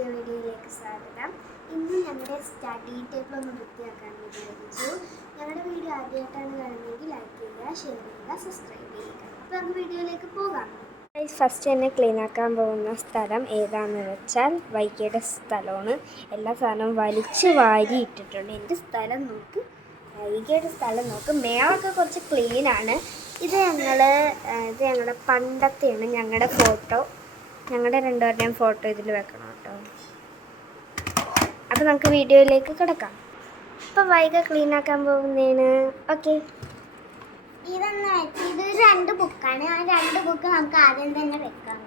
പുതിയ വീഡിയോയിലേക്ക് സ്വാഗതം. ഇന്ന് ഞങ്ങളുടെ സ്റ്റഡി ടേബിൾ ഒന്ന് വൃത്തിയാക്കാൻ വിചാരിച്ചു. ഞങ്ങളുടെ വീഡിയോ ആദ്യമായിട്ടാണ് കാണുന്നതെങ്കിൽ ലൈക്ക് ചെയ്യുക, ഷെയർ ചെയ്യുക, സബ്സ്ക്രൈബ് ചെയ്യുക. അപ്പോൾ നമുക്ക് വീഡിയോയിലേക്ക് പോകാം. ഫസ്റ്റ് തന്നെ ക്ലീൻ ആക്കാൻ പോകുന്ന സ്ഥലം ഏതാണെന്ന് വെച്ചാൽ വൈക്കയുടെ സ്ഥലമാണ്. എല്ലാ സാധനവും വലിച്ചു വാരി ഇട്ടിട്ടുണ്ട്. എൻ്റെ സ്ഥലം നോക്ക്, വൈകയുടെ സ്ഥലം നോക്ക്. മേളൊക്കെ കുറച്ച് ക്ലീനാണ്. ഇത് ഞങ്ങളുടെ പണ്ടത്തെയാണ്. ഞങ്ങളുടെ ഫോട്ടോ, ഞങ്ങളുടെ രണ്ടുപേരുടെയും ഫോട്ടോ ഇതിൽ വെക്കണം കേട്ടോ. അപ്പോൾ നമുക്ക് വീഡിയോയിലേക്ക് കിടക്കാം. അപ്പോൾ വൈക ക്ലീൻ ആക്കാൻ പോകുന്നതാണ്. ഓക്കെ, ഇത് 2 ബുക്കാണ്. ആ 2 ബുക്ക് നമുക്ക് ആദ്യം തന്നെ വെക്കാം.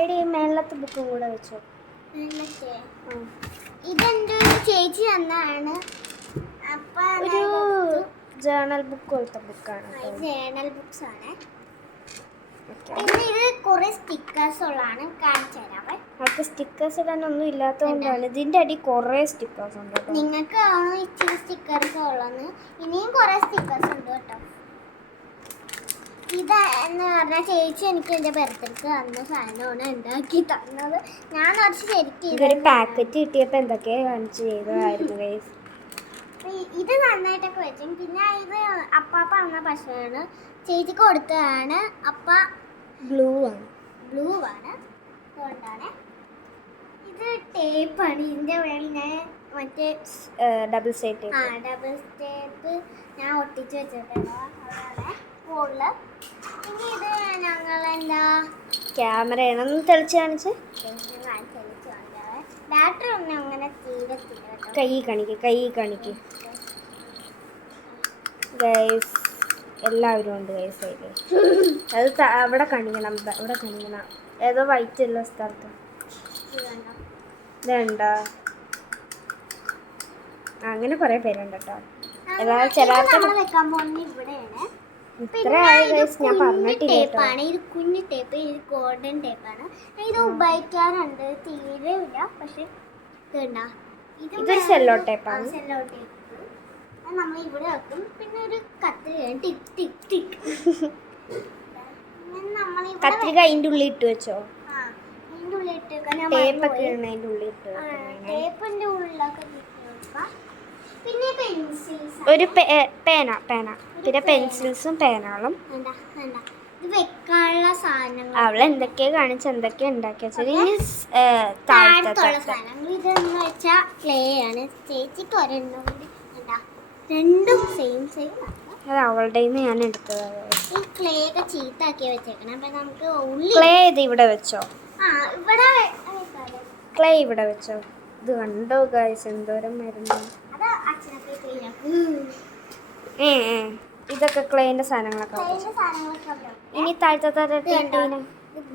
എടി മേളത്തെ ബുക്കും കൂടെ വെച്ചോ. ഇതെൻ്റെ ചേച്ചി തന്നാണ്. ഒരു ജേണൽ ബുക്ക് പോലത്തെ ബുക്കാണ്. ജേണൽ ബുക്സ് ആണ്. പിന്നെ ഇത് കുറെ സ്റ്റിക്കേഴ്സ് ഉള്ളതാണ്. കാണിച്ചു തരാവേ. നമുക്ക് സ്റ്റിക്കേഴ്സ് ഇടാനൊന്നും ഇല്ലാത്തതുകൊണ്ടാണ്. ഇതിൻ്റെ അടി കുറേ സ്റ്റിക്കേഴ്സ് ഉണ്ട്. നിങ്ങൾക്ക് ഇച്ചിരി സ്റ്റിക്കേഴ്സ് ഉള്ളതെന്ന്. ഇനിയും കുറെ സ്റ്റിക്കേഴ്സ് ഉണ്ട് കേട്ടോ. ഇത് എന്ന് പറഞ്ഞാൽ ചേച്ചി എനിക്ക് എൻ്റെ ബർത്ത്ഡേക്ക് തന്ന സാധനമാണ് ഉണ്ടാക്കി തന്നത്. ഞാൻ കുറച്ച് ശരിക്കും ഒരു പാക്കറ്റ് കിട്ടിയപ്പോൾ എന്തൊക്കെയാണ് കാണിച്ചു ചെയ്തതായിരുന്നു. ഇത് നന്നായിട്ടൊക്കെ വെച്ചു. പിന്നെ ഇത് അപ്പാപ്പ തന്ന പശുവാണ്, ചേച്ചിക്ക് കൊടുത്തതാണ്. അപ്പ ബ്ലൂ ആണ് അതുകൊണ്ടാണ്. ഇത് ടേപ്പാണ്. ഇതിൻ്റെ വേണ്ടി ഞാൻ മറ്റേ ഡബിൾ സൈഡ് ടേപ്പ് ഞാൻ ഒട്ടിച്ച് വെച്ചിട്ടുണ്ട് ഫോണിൽ. ഇനി ഇത് ഞങ്ങൾ എന്താ ക്യാമറയാണ് തെളിച്ച് കാണിച്ച് ബാറ്ററി ഒന്നും അങ്ങനെ തീരത്തില്ല. കൈ കാണിക്ക് ഗൈസ്. എല്ലാവരും ഉണ്ട് ഗൈസ്. അത് അവിടെ കാണിക്കണം. ഏതോ വൈറ്റ് ഉള്ള സ്ഥലത്ത് ഇതുണ്ടോ? അങ്ങനെ കുറേ പേരുണ്ട് കേട്ടോ. വെക്കാൻ പോകുന്നത് ഇവിടെയാണ്. ഇത്ര ആയി ഗൈസ്, ഞാൻ പറഞ്ഞിട്ടില്ല. ഇത് കുഞ്ഞു ടേപ്പ്, ഇത് ഗോൾഡൻ ടേപ്പാണ്. ഇത് ഉപയോഗിക്കാറുണ്ട്, തീരെയില്ല. പക്ഷെ ഇതൊരു സെല്ലോ ടേപ്പാണ്. നമ്മൾ ഇവിടെ വെക്കും. പിന്നെ ഒരു കത്രിക കത്രിക അതിൻ്റെ ഉള്ളിൽ ഇട്ട് വെച്ചോ. അതിൻ്റെ ഉള്ളിൽ ഇട്ട് ടേപ്പൊക്കെ അതിൻ്റെ ഉള്ളിൽ ഇട്ട് ടേപ്പിൻ്റെ ഉള്ളിലൊക്കെ. പിന്നെ പെൻസിൽസ്, ഒരു പേന പിന്നെ പെൻസിൽസും പേനകളും. ഇത് വെക്കാനുള്ള സാധനങ്ങൾ അവൾ എന്തൊക്കെയാ കാണിച്ച് എന്തൊക്കെയാ ഉണ്ടാക്കി വെച്ചത്. താഴത്തുള്ള സാധനങ്ങൾ. ഇതെന്ന് വെച്ചാൽ ക്ലേ ആണ്. ചേച്ചിക്ക് ഒരെണ്ണം കൂടി രണ്ടും സെയിം അത് അവളുടെ ഞാൻ എടുത്തത്. ഈ ക്ലേ ഒക്കെ ചീത്താക്കി വെച്ചേക്കണം. അപ്പൊ നമുക്ക് ക്ലേ ഇത് ഇവിടെ വെച്ചോ. ഇവിടെ ഇവിടെ വെച്ചോ. ഇത് കണ്ടോ ഗൈസ്, എന്തോരം മരുന്ന്. ഇതൊക്കെ ക്ലേന്റെ സാധനങ്ങളൊക്കെ. ഇനി താഴത്തെ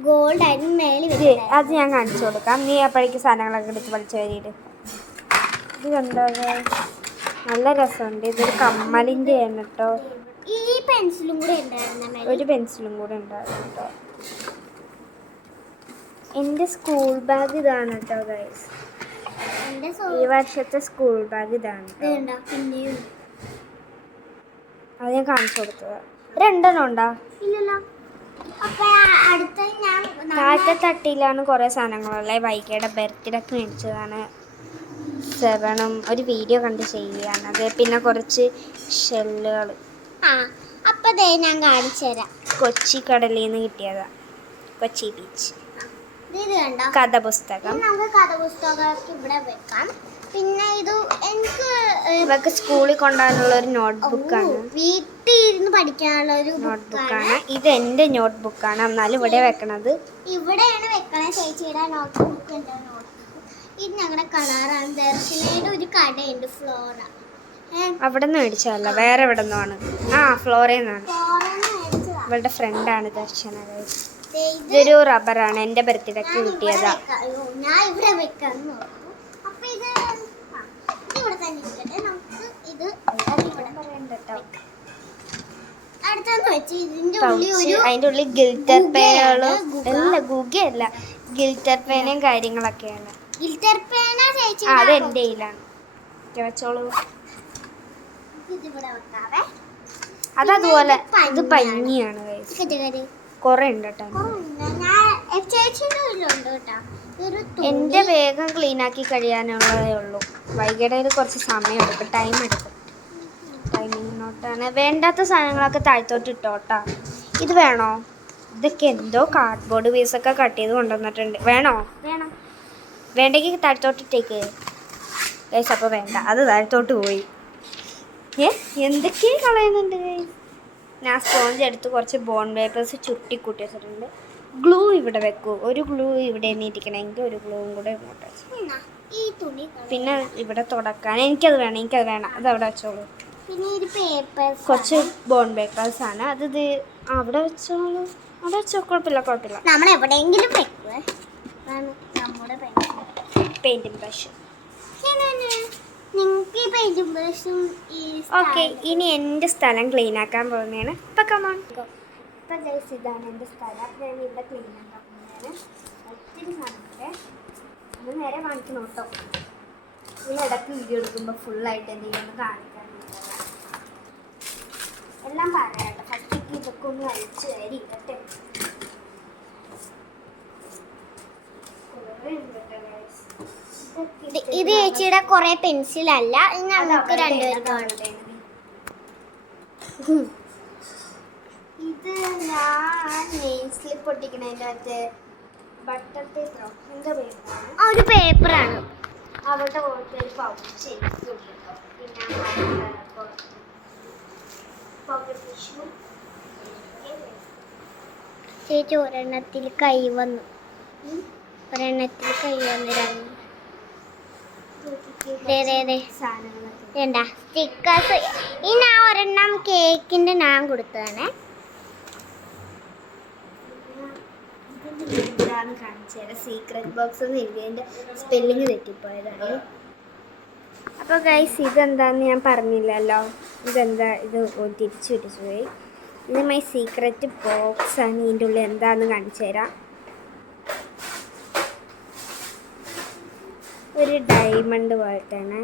ഗോൾഡ് ആയിരുന്നു മേളിൽ. അത് ഞാൻ കാണിച്ചു കൊടുക്കാം. നീ അപ്പോഴേക്ക് സാധനങ്ങളൊക്കെ എടുത്ത് വലിച്ചു വരിയിട്ട്. ഇത് കണ്ടോ, നല്ല രസമുണ്ട്. ഇതൊരു കമ്മലിൻ്റെ ആണ് കേട്ടോ. ഈ പെൻസിലും കൂടെ ഉണ്ടായിരുന്നു. ഒരു പെൻസിലും കൂടെ ഉണ്ടായിരുന്നു കേട്ടോ. എൻ്റെ സ്കൂൾ ബാഗ് ഇതാണ് കേട്ടോ ഗൈസ്. ഈ വർഷത്തെ സ്കൂൾ ബാഗ് ഇതാണ്. അത് ഞാൻ കാണിച്ചു കൊടുത്തത്. 2 എണ്ണം ഉണ്ടോ? ഇല്ലല്ലോ. താഴത്തെ തട്ടിയിലാണ് കുറേ സാധനങ്ങളുള്ളത്. വൈകയുടെ ബർത്ത്ഡേക്ക് മേടിച്ചതാണ്. 7 ഒരു വീഡിയോ കണ്ട് ചെയ്യുകയാണ് അത്. പിന്നെ കുറച്ച് ഷെല്ലുകൾ. അപ്പൊ ഞാൻ കാണിച്ചു തരാം. കൊച്ചി കടലിൽ നിന്ന് കിട്ടിയതാ. കൊച്ചി ബീച്ച്. കഥപുസ്തകം. നമുക്ക് കഥപുസ്തകമൊക്കെ ഇവിടെ വെക്കാം. പിന്നെ ഇത് ഇവർക്ക് സ്കൂളിൽ കൊണ്ടുപോകാനുള്ള ഒരു നോട്ട്ബുക്കാണ്. വീട്ടിൽ ഇരുന്ന് പഠിക്കാനുള്ള ഒരു നോട്ട്ബുക്കാണ്. ഇത് എൻ്റെ നോട്ട്ബുക്കാണ്. എന്നാലും ഇവിടെ വെക്കണത് ഇവിടെയാണ് വെക്കണത്. ചേച്ചിയുടെ നോട്ട്ബുക്ക്. ഇത് ഞങ്ങളുടെ കളറാണ്. ദർശനയുടെ ഒരു കടയുണ്ട്, ഫ്ലോറ. അവിടെ നിന്ന് മേടിച്ചതല്ല, വേറെ എവിടെ നിന്നാണ്. ഫ്ലോറയിൽ നിന്നാണ്. ഇവളുടെ ഫ്രണ്ടാണ് ദർശന. ഇതൊരു റബ്ബറാണ്. എൻ്റെ ബർത്ത്ഡേക്ക് കിട്ടിയതാ. ഞാൻ ഇവിടെ വെക്കാൻ നോക്കും. അപ്പൊ ഇത് ഇവിടെ തന്നെ ഇരിക്കട്ടെ. നമുക്ക് ഇത് അടുത്തെന്ന് വെച്ച് അതിൻ്റെ ഉള്ളിൽ ഗിൽറ്റർ പേനകളും ഗുഗയല്ല, ഗിൽറ്റർ പേനയും കാര്യങ്ങളൊക്കെയാണ്. ഗിൽറ്റർ പേന ചേച്ചി അത് എൻ്റെ കയ്യിലാണ്. വെച്ചോളൂ. അതതുപോലെ ഇത് പഞ്ഞിയാണ്. കുറേ ഉണ്ട് കേട്ടോ. എൻ്റെ വേഗം ക്ലീൻ ആക്കി കഴിയാനുള്ളതേ ഉള്ളൂ. വൈകിടയിൽ കുറച്ച് സമയം എടുക്കും, ടൈം എടുക്കും. ടൈമിങ്ങിനോട്ടാണ് വേണ്ടാത്ത സാധനങ്ങളൊക്കെ താഴ്ത്തോട്ട് ഇട്ടോട്ടാ. ഇത് വേണോ? ഇതൊക്കെ എന്തോ കാർഡ്ബോർഡ് പീസൊക്കെ കട്ട് ചെയ്ത് കൊണ്ടുവന്നിട്ടുണ്ട്. വേണോ? വേണം. വേണ്ടെങ്കിൽ താഴ്ത്തോട്ടിട്ടേക്ക് ഗൈസ്. അപ്പോൾ വേണ്ട, അത് താഴ്ത്തോട്ട് പോയി. എന്തൊക്കെയാണ് കളയുന്നുണ്ട് ഗൈസ്. ഞാൻ സ്പോഞ്ച് എടുത്ത് കുറച്ച് ബോൺ പേപ്പേഴ്സ് ചുട്ടി കൂട്ടി വെച്ചിട്ടുണ്ട്. ഗ്ലൂ ഇവിടെ വെക്കൂ. ഒരു ഗ്ലൂ ഇവിടെ ഇരിക്കണമെങ്കിൽ ഒരു ഗ്ലൂവും കൂടെ ഇങ്ങോട്ട് വെച്ചു. പിന്നെ ഇവിടെ തുടക്കാൻ എനിക്കത് വേണം. അത് അവിടെ വെച്ചോളൂ. പിന്നെ ഇത് പേപ്പേഴ്സ്, കുറച്ച് ബോൺ പേപ്പേഴ്സ് ആണ്. അത് അവിടെ വെച്ചോളൂ. അവിടെ വെച്ചോ, കുഴപ്പമില്ല. നമ്മൾ എവിടെയെങ്കിലും വെക്കുവേ. നമ്മുടെ പെയിന്റിംഗ് ബ്രഷ്. നിങ്ങൾക്ക് ഈ പെയിന്റിംഗ് ബ്രഷും ഓക്കെ, ഇനി എൻ്റെ സ്ഥലം ക്ലീൻ ആക്കാൻ പോകുന്നതാണ്. ഇപ്പം കമോൺ. ഇപ്പം ഗൈസ് ഇതാണ് എൻ്റെ സ്ഥലം. അപ്പം ഞാൻ ഇവിടെ ക്ലീൻ ആക്കാൻ പോകുന്നതാണ്. ഒത്തിരി സാധനങ്ങളെ അത് നേരെ കാണിക്കണം കേട്ടോ. ഇതിലിടയ്ക്ക് വീഡിയോ എടുക്കുമ്പോൾ ഫുള്ളായിട്ട് എന്തെങ്കിലും ഒന്ന് കാണിക്കാൻ എല്ലാം പറയാട്ടോ. ഫസ്റ്റേക്ക് ഇതൊക്കെ ഒന്ന് അഴിച്ച് കയറി ഇരട്ടെ. ഇത് ചേച്ചിയുടെ കുറെ പെൻസിലല്ല, ഞങ്ങൾക്ക് രണ്ടുപേരും കാണട്ടെ. ഇത് ഞാൻ നെയിം സ്ലിപ്പ് ഒട്ടിക്കണതിൻ്റെ അകത്ത് ബട്ടർ പേപ്പറോ എന്താ പേപ്പറാണ്, ഒരു പേപ്പറാണ്. അവരുടെ പോലത്തെ ഒരു പൗച്ച് എനിക്ക് പിന്നെ പോക്കറ്റ് ടിഷ്യൂ. ചേച്ചി ഒരെണ്ണത്തിൽ കൈ വന്നു സാധനങ്ങളൊക്കെ വേണ്ട സ്റ്റിക്കേഴ്സ്. ഈ ഞാൻ ഒരെണ്ണം കേക്കിന്റെ ഞാൻ കൊടുത്തതാണ്. എന്താന്ന് കാണിച്ചു തരാം. സീക്രട്ട് ബോക്സ് എന്ന് എഴുതിയതിൻ്റെ സ്പെല്ലിങ് തെറ്റിപ്പോയതാണ്. അപ്പോൾ ഗൈസ് ഇതെന്താന്ന് ഞാൻ പറഞ്ഞില്ലല്ലോ. ഇത് തിരിച്ചു പോയി. ഇത് മൈ സീക്രട്ട് ബോക്സ് ആണ്. ഇതിൻ്റെ ഉള്ളിൽ എന്താന്ന് കാണിച്ചു തരാം. ഒരു ഡയമണ്ട് പോലത്തെയാണ്.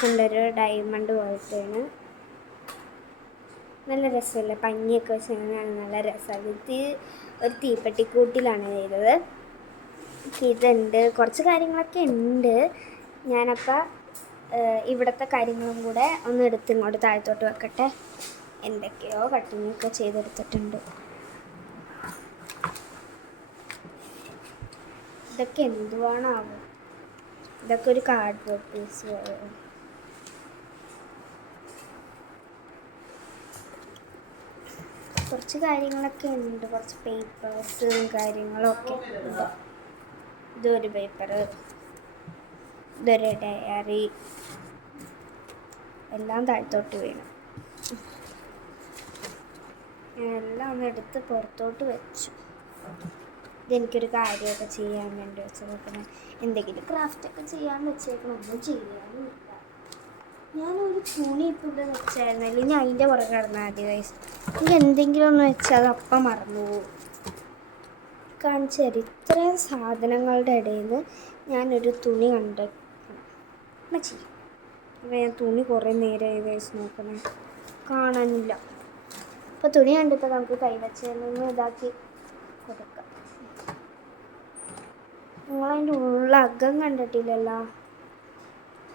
കൊണ്ടൊരു ഡയമണ്ട് പോലത്തെയാണ്. നല്ല രസമല്ലേ, പഞ്ഞിയൊക്കെ വെച്ചാണ് നല്ല രസമാണ്. ഇത് ഒരു തീപ്പെട്ടിക്കൂട്ടിലാണ് ചെയ്തത്. ഇതുണ്ട്, കുറച്ച് കാര്യങ്ങളൊക്കെ ഉണ്ട്. ഞാനപ്പോൾ ഇവിടുത്തെ കാര്യങ്ങളും കൂടെ ഒന്ന് എടുത്ത് ഇങ്ങോട്ട് താഴത്തോട്ട് വെക്കട്ടെ. എന്തൊക്കെയോ കട്ടിങ്ങൊക്കെ ചെയ്തെടുത്തിട്ടുണ്ട്. ഇതൊക്കെ എന്തുവാണാവും. ഇതൊക്കെ ഒരു കാർഡ്ബോർഡ് പീസ്. കുറച്ച് കാര്യങ്ങളൊക്കെ ഉണ്ട്, കുറച്ച് പേപ്പേഴ്സും കാര്യങ്ങളൊക്കെ ഉണ്ട്. ഇതൊരു പേപ്പർ, ഇതൊരു ഡയറി, എല്ലാം താഴത്തോട്ട് വീണു. എല്ലാം ഒന്ന് എടുത്ത് പുറത്തോട്ട് വെച്ചു. ഇതെനിക്കൊരു കാര്യമൊക്കെ ചെയ്യാൻ വേണ്ടി വെച്ചേക്കണം. എന്തെങ്കിലും ക്രാഫ്റ്റൊക്കെ ചെയ്യാൻ വെച്ചേക്കണം. ഒന്നും ചെയ്യാനില്ല. ഞാനൊരു തുണി ഇപ്പം ഇവിടെ വെച്ചായിരുന്നു, അല്ലെങ്കിൽ അതിൻ്റെ പുറകെ കിടന്നാൽ മതി വയസ്സ്. എനിക്ക് എന്തെങ്കിലും ഒന്ന് വെച്ചാൽ അത് അപ്പം മറന്നു പോകും. കാണിച്ചു തരാം. ഇത്രയും സാധനങ്ങളുടെ ഇടയിൽ നിന്ന് ഞാനൊരു തുണി മച്ചി. അപ്പോൾ ഞാൻ തുണി കുറേ നേരമായി വയസ്സ് നോക്കണേ, കാണാനില്ല. അപ്പോൾ തുണി കണ്ടിട്ട് നമുക്ക് കൈവച്ചൊന്ന് ഇതാക്കി കൊടുക്കാം. നിങ്ങളതിൻ്റെ ഉള്ളകം കണ്ടിട്ടില്ലല്ലോ.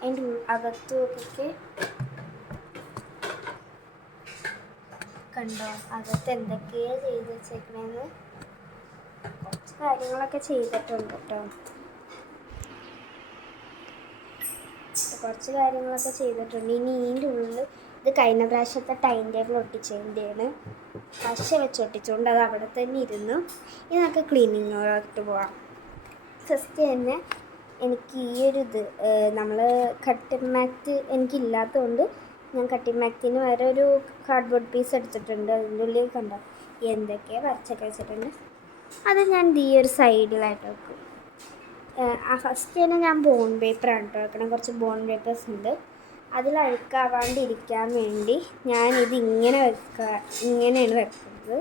അതിൻ്റെ അകത്ത് നോക്കിയിട്ട് കണ്ടോ, അകത്ത് എന്തൊക്കെയാണ് ചെയ്ത് വെച്ചേക്കണേന്ന്. കുറച്ച് കാര്യങ്ങളൊക്കെ ചെയ്തിട്ടുണ്ട് കേട്ടോ. കുറച്ച് കാര്യങ്ങളൊക്കെ ചെയ്തിട്ടുണ്ട്. ഇനി ഇതിൻ്റെ ഉള്ളിൽ ഇത് കഴിഞ്ഞ പ്രാവശ്യത്തെ ടൈം ടേബിൾ ഒട്ടിച്ചതിൻ്റെയാണ്. പശ വെച്ച് ഒട്ടിച്ചുകൊണ്ട് അത് അവിടെ തന്നെ ഇരുന്നു. ഇനി നമുക്ക് ക്ലീനിങ്ങോട്ട് പോവാം. ഫസ്റ്റ് തന്നെ എനിക്ക് ഈ ഒരു നമ്മൾ കട്ടിംഗ് മാറ്റ് എനിക്കില്ലാത്തതുകൊണ്ട് ഞാൻ കട്ടിംഗ് മാറ്റിന് വേറെ ഒരു കാർഡ്ബോർഡ് പീസ് എടുത്തിട്ടുണ്ട്. അതിൻ്റെ ഉള്ളിൽ കണ്ടോ എന്തൊക്കെയാണ് വരച്ചൊക്കെ വെച്ചിട്ടുണ്ട്. അത് ഞാൻ ഈ ഒരു സൈഡിലായിട്ട് വെക്കും. ഫസ്റ്റ് തന്നെ ഞാൻ ബോൺ പേപ്പറാണ് കേട്ടോ വെക്കണം. കുറച്ച് ബോൺ പേപ്പേഴ്സ് ഉണ്ട്. അതിൽ അഴുക്കാവാണ്ടിരിക്കാൻ വേണ്ടി ഞാനിത് ഇങ്ങനെയാണ് വെക്കുന്നത്.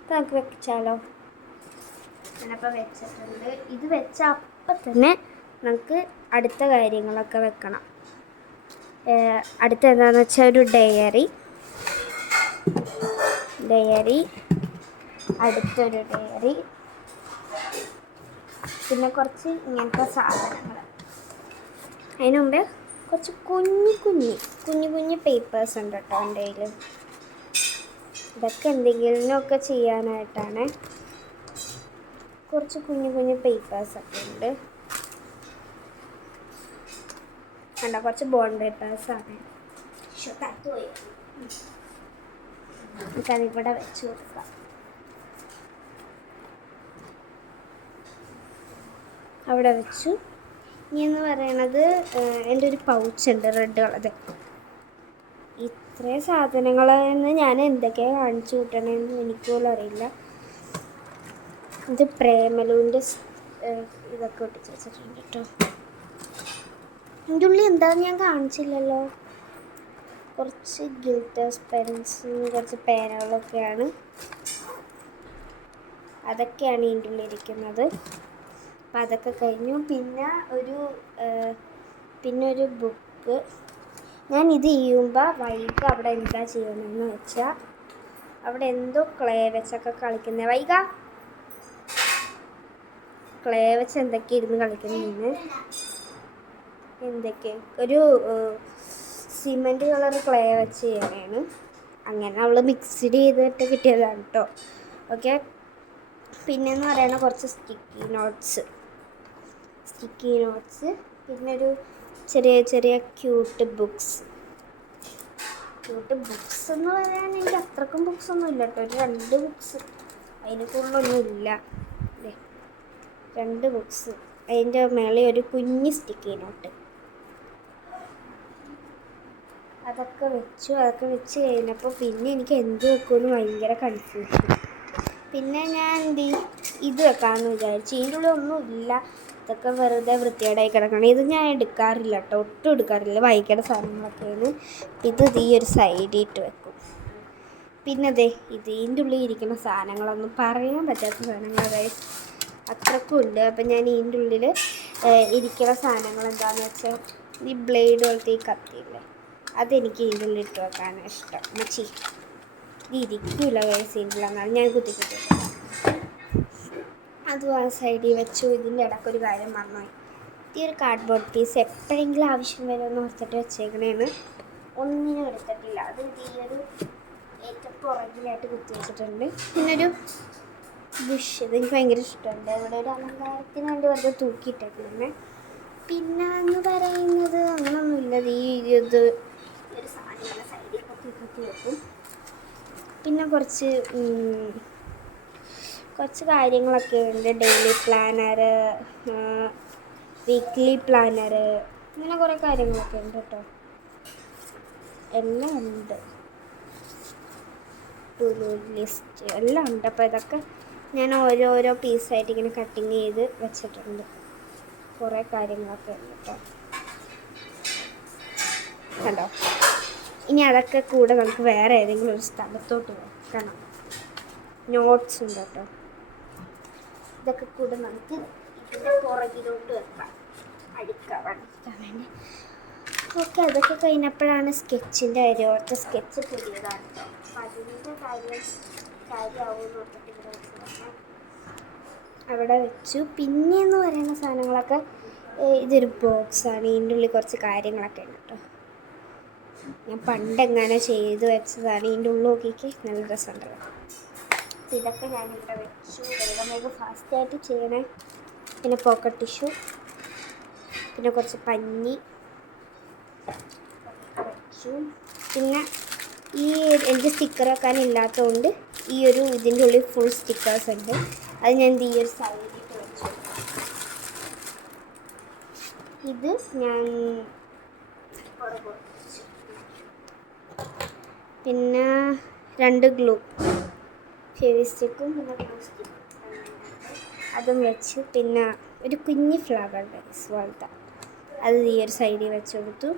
അപ്പോൾ നമുക്ക് വെച്ചാലോ. ഞാനപ്പോൾ വെച്ചിട്ടുണ്ട്. ഇത് വെച്ച അപ്പം തന്നെ നമുക്ക് അടുത്ത കാര്യങ്ങളൊക്കെ വെക്കണം. അടുത്ത എന്താണെന്ന് വെച്ചാൽ ഒരു ഡയറി, അടുത്തൊരു ഡയറി, പിന്നെ കുറച്ച് ഇങ്ങനത്തെ സാധനങ്ങൾ. അതിന് മുമ്പ് കുറച്ച് കുഞ്ഞു പേപ്പേഴ്സ് ഉണ്ട് കേട്ടോ എൻ്റെ കയ്യിൽ. ഇതൊക്കെ എന്തെങ്കിലുമൊക്കെ ചെയ്യാനായിട്ടാണ്. കുറച്ച് കുഞ്ഞു പേപ്പേഴ്സൊക്കെ ഉണ്ട്. കണ്ടോ, കുറച്ച് ബോണ്ട് പേപ്പേഴ്സാണ്. നമുക്കതിവിടെ വെച്ച് കൊടുക്കാം. അവിടെ വെച്ചു. ഇനി എന്ന് പറയണത് എൻ്റെ ഒരു പൗച്ചുണ്ട് റെഡ് കളർ. ഇത്രയും സാധനങ്ങളെന്ന് ഞാൻ എന്തൊക്കെയാണ് കാണിച്ചു കൂട്ടണമെന്ന് എനിക്ക് പോലും അറിയില്ല. ഇത് പ്രേമലുവിൻ്റെ ഇതൊക്കെ ഒട്ടിച്ച് വെച്ചിട്ടുണ്ട് കേട്ടോ. ഇതിൻ്റെ ഉള്ളിൽ എന്താണെന്ന് ഞാൻ കാണിച്ചില്ലല്ലോ. കുറച്ച് ഗ്ലിറ്റേഴ്സ് പെൻസിലും കുറച്ച് പേനകളൊക്കെയാണ്. അതൊക്കെയാണ് ഇതിൻ്റെ ഉള്ളിലിരിക്കുന്നത്. അപ്പം അതൊക്കെ കഴിഞ്ഞു. പിന്നെ ഒരു ബുക്ക്. ഞാൻ ഇത് ചെയ്യുമ്പോൾ വൈക അവിടെ എന്താ ചെയ്യണമെന്ന് വെച്ചാൽ അവിടെ എന്തോ ക്ലേ വെച്ചൊക്കെ കളിക്കുന്നത്. വൈക ക്ലേ വെച്ച് എന്തൊക്കെ ഇരുന്ന് കളിക്കുന്നതിന് എന്തൊക്കെ ഒരു സിമെൻറ്റ് കളർ ക്ലേ വെച്ച് ചെയ്യണേന്. അങ്ങനെ അവൾ മിക്സ്ഡ് ചെയ്തിട്ട് കിട്ടിയതാണ് കേട്ടോ. ഓക്കെ. പിന്നെന്ന് പറയുന്നത് കുറച്ച് സ്റ്റിക്കി നോട്ട്സ്. പിന്നെ ഒരു ചെറിയ ക്യൂട്ട് ബുക്സ് എന്ന് പറയാൻ എനിക്ക് അത്രക്കും ബുക്സ് ഒന്നും ഇല്ല കേട്ടോ. ഒരു 2 ബുക്സ്, അതിന് കൂടുതലൊന്നും ഇല്ല. 2 ബുക്സ്, അതിൻ്റെ മേലെ ഒരു കുഞ്ഞ് സ്റ്റിക്കി നോട്ട്. അതൊക്കെ വെച്ച് കഴിഞ്ഞപ്പോൾ പിന്നെ എനിക്ക് എന്ത് വെക്കുമെന്ന് ഭയങ്കര കൺഫ്യൂഷൻ. പിന്നെ ഞാൻ ഇത് വെക്കാമെന്ന് വിചാരിച്ചു. ഇതിൻ്റെ ഉള്ളിൽ ഒന്നുമില്ല. ഇതൊക്കെ വെറുതെ വൃത്തികേടായി കിടക്കണം. ഇത് ഞാൻ എടുക്കാറില്ല കേട്ടോ, ഒട്ടും എടുക്കാറില്ല. വായിക്കേണ്ട സാധനങ്ങളൊക്കെയാണ്. ഇത് ഈ ഒരു സൈഡിട്ട് വെക്കും. പിന്നെ ഇതിൻ്റെ ഉള്ളിൽ ഇരിക്കുന്ന സാധനങ്ങളൊന്നും പറയാൻ പറ്റാത്ത സാധനങ്ങൾ, അതായത് അത്രക്കും ഉണ്ട്. അപ്പം ഞാൻ ഇതിൻ്റെ ഉള്ളിൽ ഇരിക്കുന്ന സാധനങ്ങൾ എന്താണെന്ന് വെച്ചാൽ ഈ ബ്ലേഡ് പോലത്തെ ഈ കത്തിയില്ലേ, അതെനിക്ക് ഇതിൻ്റെ ഉള്ളിൽ ഇട്ട് വെക്കാനാണ് ഇഷ്ടം. ഇത് ഇരിക്കില്ല ഇതിൻ്റെ എന്നാണ് ഞാൻ കുത്തിക്കിട്ടില്ല. അതും ആ സൈഡിൽ വെച്ചു. ഇതിൻ്റെ ഇടയ്ക്കൊരു കാര്യം മറന്നുപോയി. ഈ ഒരു കാർഡ്ബോർഡ് പീസ് എപ്പോഴെങ്കിലും ആവശ്യം വരുമെന്ന് ഓർത്തിട്ട് വെച്ചേക്കണേന്ന് ഒന്നിനും എടുത്തിട്ടില്ല. അത് ഈ ഒരു ഏറ്റവും പുറകിലായിട്ട് കുത്തി വെച്ചിട്ടുണ്ട്. പിന്നൊരു ബുഷ്, ഇതെനിക്ക് ഭയങ്കര ഇഷ്ടമുണ്ട്. ഇവിടെ ഒരു അലങ്കാരത്തിന് വേണ്ടി വെറുതെ തൂക്കിയിട്ടേക്കുന്നത്. പിന്നെ എന്ന് പറയുന്നത് അങ്ങനൊന്നുമില്ല. ഇത് ഒരു സാധനം സൈഡിൽ കുത്തി വെക്കും. പിന്നെ കുറച്ച് കാര്യങ്ങളൊക്കെ ഉണ്ട്. ഡെയിലി പ്ലാനർ, വീക്ക്ലി പ്ലാനർ, അങ്ങനെ കുറേ കാര്യങ്ങളൊക്കെ ഉണ്ട് കേട്ടോ. എല്ലാം ഉണ്ട്. ടു ഡു ലിസ്റ്റ് എല്ലാം ഉണ്ട്. അപ്പോൾ ഇതൊക്കെ ഞാൻ ഓരോരോ പീസായിട്ട് ഇങ്ങനെ കട്ടിങ് ചെയ്ത് വെച്ചിട്ടുണ്ട്. കുറേ കാര്യങ്ങളൊക്കെ ഉണ്ട് കേട്ടോ. കണ്ടോ? ഇനി അതൊക്കെ കൂടെ നമുക്ക് വേറെ ഏതെങ്കിലും ഒരു സ്ഥലത്തോട്ട് വെക്കണം. നോട്ട്സ് ഉണ്ട് കേട്ടോ. ഇതൊക്കെ കൂടെ നമുക്ക് ഇതിൻ്റെ പുറകിലോട്ട് വെക്കാം, അടിക്കാൻ വേണ്ടി. ഓക്കെ, അതൊക്കെ കഴിഞ്ഞപ്പോഴാണ് സ്കെച്ചിൻ്റെ കാര്യം ഓർത്ത്. സ്കെച്ച് പുതിയതാണ് കേട്ടോ. അപ്പം അതിൻ്റെ കാര്യമാവുമെന്ന് ഓർത്തിട്ട് ഇവിടെ വെച്ചതാണ്. അവിടെ വെച്ചു. പിന്നെയെന്ന് പറയുന്ന സാധനങ്ങളൊക്കെ ഇതൊരു ബോക്സാണ്. ഇതിൻ്റെ ഉള്ളിൽ കുറച്ച് കാര്യങ്ങളൊക്കെ ഉണ്ട് കേട്ടോ. ഞാൻ പണ്ടെങ്ങാനോ ചെയ്ത് വെച്ചതാണ്. ഇതിൻ്റെ ഉള്ളിൽ നോക്കിക്ക് നല്ല രസമുണ്ടല്ലോ. അപ്പോൾ ഇതൊക്കെ ഞാനിവിടെ വെച്ചു. വേഗം ഫാസ്റ്റായിട്ട് ചെയ്യണേ. പിന്നെ പോക്കറ്റ് ടിഷ്യൂ, പിന്നെ കുറച്ച് പഞ്ഞി വെച്ചു. പിന്നെ എനിക്ക് സ്റ്റിക്കർ വെക്കാനില്ലാത്തതുകൊണ്ട് ഇതിൻ്റെ ഉള്ളിൽ ഫുൾ സ്റ്റിക്കേഴ്സ് ഉണ്ട്. അത് ഞാൻ ഈ ഒരു സൈഡിലേക്ക് വെച്ചു. ഇത് ഞാൻ പിന്നെ 2 ഗ്ലൂ, ഫെവിസ്റ്റിക്കും പിന്നെ ഗ്ലൂ സ്റ്റിക്കും അതും വെച്ച്. പിന്നെ ഒരു കുഞ്ഞ് ഫ്ലവർ ബേസ് പോലത്തെ അത് ഈ ഒരു സൈഡിൽ വെച്ച് കൊടുത്തു.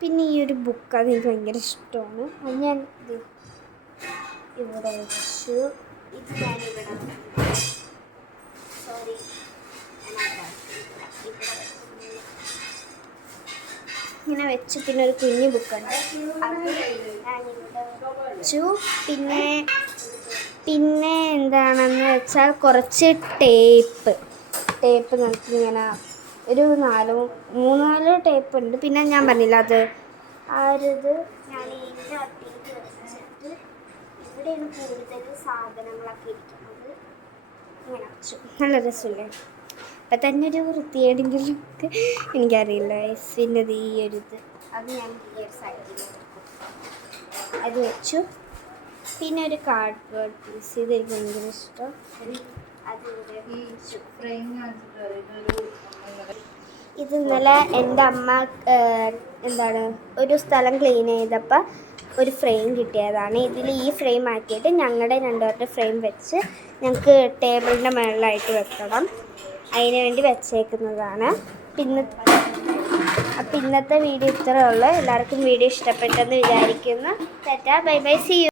പിന്നെ ഈ ഒരു ബുക്ക് അതെനിക്ക് ഭയങ്കര ഇഷ്ടമാണ്. അത് ഞാൻ ഇവിടെ വെച്ചു. ഇത് ഞാനിവിടെ ഇങ്ങനെ വെച്ചു. പിന്നെ ഒരു കുഞ്ഞു ബുക്കുണ്ട്, അത് ഞാനിവിടെ വെച്ചു. പിന്നെ എന്താണെന്ന് വെച്ചാൽ കുറച്ച് ടേപ്പ് ടേപ്പ് നമുക്ക് ഇങ്ങനെ ഒരു 3-4 ടേപ്പ് ഉണ്ട്. പിന്നെ ഞാൻ പറഞ്ഞില്ല അത് ആ ഒരു ഇത് ഞാൻ ഇതിൻ്റെ അട്ടിയിട്ട് വെച്ചിട്ട് ഇവിടെയാണ് കൂടുതൽ സാധനങ്ങളൊക്കെ ഇരിക്കുന്നത്. ഇങ്ങനെ വെച്ചു. നല്ല രസമില്ലേ? അപ്പം തന്നെ ഒരു വൃത്തിയേടെങ്കിലും എനിക്കറിയില്ല. പിന്നെ ഈ ഒരു ഇത് അത് ഞാൻ ഈ ഒരു സൈഡിൽ വെക്കും. അത് വെച്ചു. പിന്നെ ഒരു കാർഡ്ബോർഡ് പീസ്, ഇത് എനിക്ക് ഭയങ്കര ഇഷ്ടം. ഇത് ഇന്നലെ എൻ്റെ അമ്മ ഒരു സ്ഥലം ക്ലീൻ ചെയ്തപ്പോൾ ഒരു ഫ്രെയിം കിട്ടിയതാണ്. ഇതിൽ ഈ ഫ്രെയിം ആക്കിയിട്ട് ഞങ്ങളുടെ 2 പേരുടെ ഫ്രെയിം വെച്ച് ഞങ്ങൾക്ക് ടേബിളിൻ്റെ മുകളിലായിട്ട് വെക്കണം. അതിന് വേണ്ടി വെച്ചേക്കുന്നതാണ്. അപ്പം ഇന്നത്തെ വീഡിയോ ഇത്രയേ ഉള്ളൂ. എല്ലാവർക്കും വീഡിയോ ഇഷ്ടപ്പെട്ടെന്ന് വിചാരിക്കുന്നു. Tata, bye bye, see U.